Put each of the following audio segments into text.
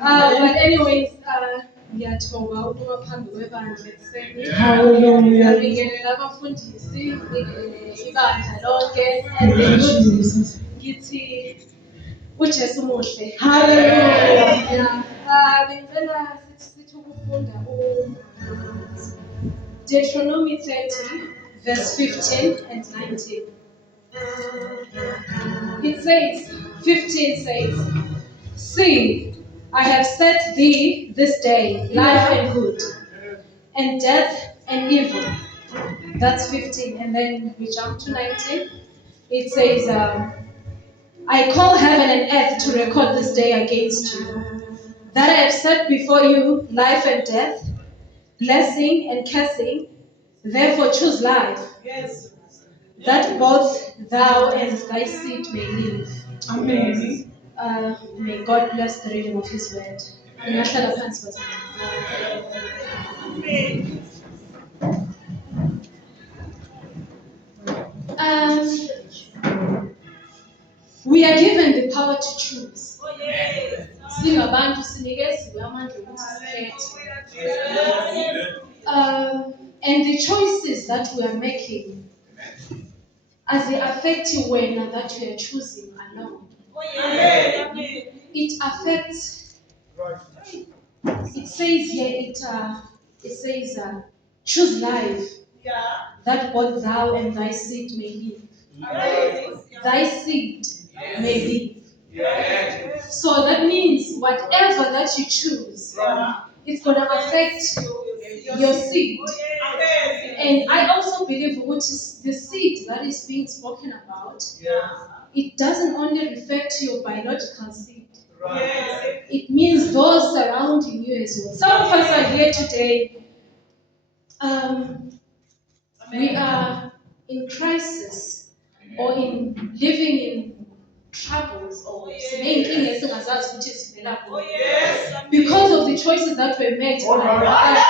But anyways, ngiyathoba ukuba phambi kwebandla ekuseni. Hallelujah. Ngibingelela abafundisi, ngibingelela ibandla lonke, and Jesus. ngithi uJesu muhle. Hallelujah. Bengicela sithi ukufunda Deuteronomy 30, verse 15 and 19. It says, 15 says, "See, I have set thee this day life and good, and death and evil." That's 15. And then we jump to 19. It says, "I call heaven and earth to record this day against you, that I have set before you life and death, blessing and cursing. Therefore choose life, that both thou and thy seed may live." Amen. May God bless the reading of His word. Ngingahlala phansi bazalwane. We are given the power to choose. Singabantu sinikeziwe amandla ukuthi sikhethe. And the choices that we are making, as they affect you when that you are choosing alone, it affects. It says here, it says, choose life, that both thou and thy seed may live. Thy seed may live. So that means whatever that you choose, it's going to affect your seed. And I also believe which is the seed that is being spoken about, it doesn't only refer to your biological seed. It means those surrounding you as well. Some of us are here today. We are in crisis or in living in troubles or because of the choices that were made by our lives.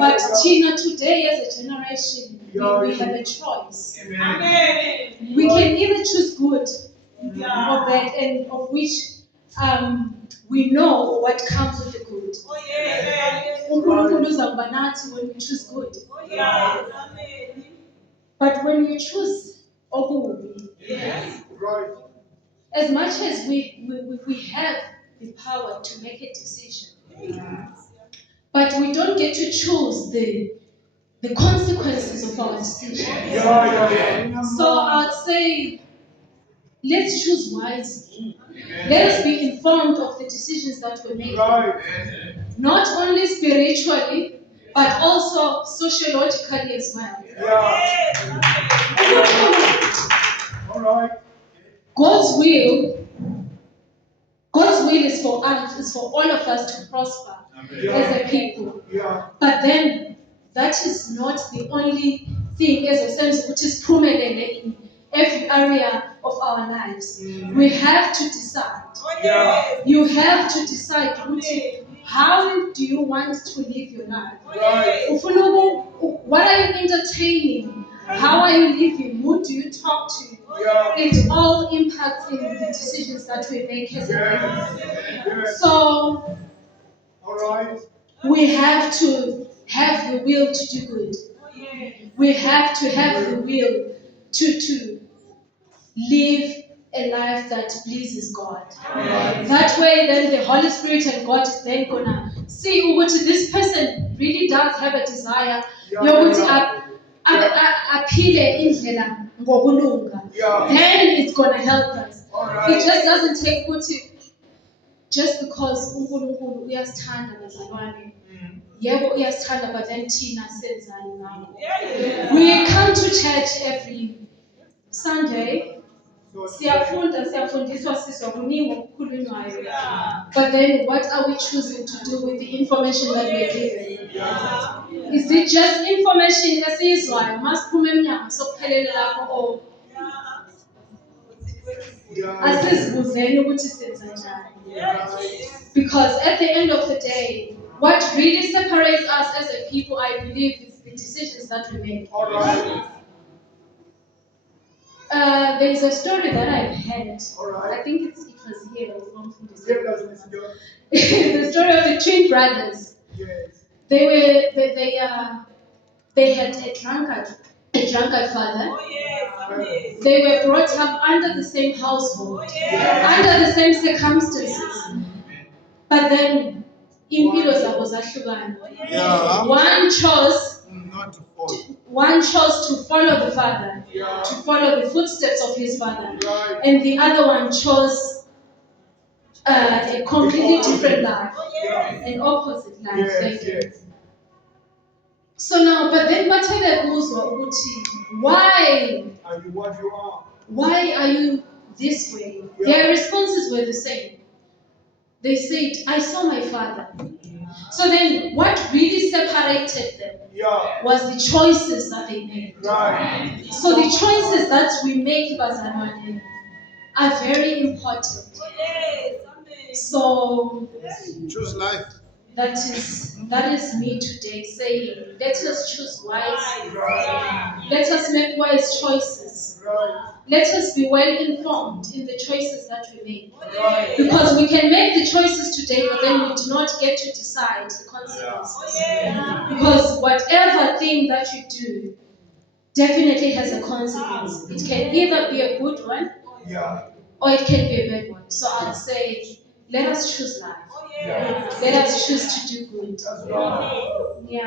But Tina, today as a generation, we have a choice. We can either choose good or bad, and of which we know what comes with the good. When we choose good. But when you choose okubi, as much as we have the power to make a decision, but we don't get to choose the consequences of our decision. So I'd say, let's choose wisely. Let us be informed of the decisions that we're making. Not only spiritually, but also sociologically as well. God's will is for us, is for all of us to prosper as a people. But then that is not the only thing as a sense which is prominent in every area of our lives. We have to decide. You have to decide how do you want to live your life. What are you entertaining? How are you living? Who do you talk to? It all impacts in the decisions that we make as a people. So we have to have the will to do good. We have to have the will to live a life that pleases God. That way, then the Holy Spirit and God is then gonna see what this person really does have a desire. Then it's gonna help us. It just doesn't take just because uNkulunkulu uyasithanda bazalwane. Yebo uyasithanda, but then thina senzani ngakho. We come to church every Sunday. Siyafundiswa sizwa kuningi okukhulunywayo. But then what are we choosing to do with the information that we're given? Is it just information esiyizwayo masiphume eminyango sokuphelela lapho or asizibuzeni ukuthi senza njani? Because at the end of the day, what really separates us as a people, I believe, is the decisions that we make. All right. There's a story that I've heard. All right. I think it was here. It was one from the Give us this girl. the story of the twin brothers. Yes. They had a drunkard father. They were brought up under the same household, under the same circumstances. But then, impilo zabo zahlukana. Yeah. One chose to follow the father, Yeah. to follow the footsteps of his father, Right. and the other one chose a completely different life, an opposite life. Yes. Thank you. Yes. So now, but then bathelebuzwa ukuthi, why Are you what you are? why are you this way? Their responses were the same. They said, I saw my father. So then, what really separated them Yeah. was the choices that they made. Right. So the choices that we make, bazalwane, are very important. So Choose life. that is me today saying, let us choose wisely. Right. Let us make wise choices. Right. Let us be well informed in the choices that we make. Right. Because we can make the choices today, but then we do not get to decide the consequences. Because whatever thing that you do definitely has a consequence. It can either be a good one Yeah. or it can be a bad one. So I'd say, let us choose life. Yeah. Let us choose to do good. That's right. Yeah.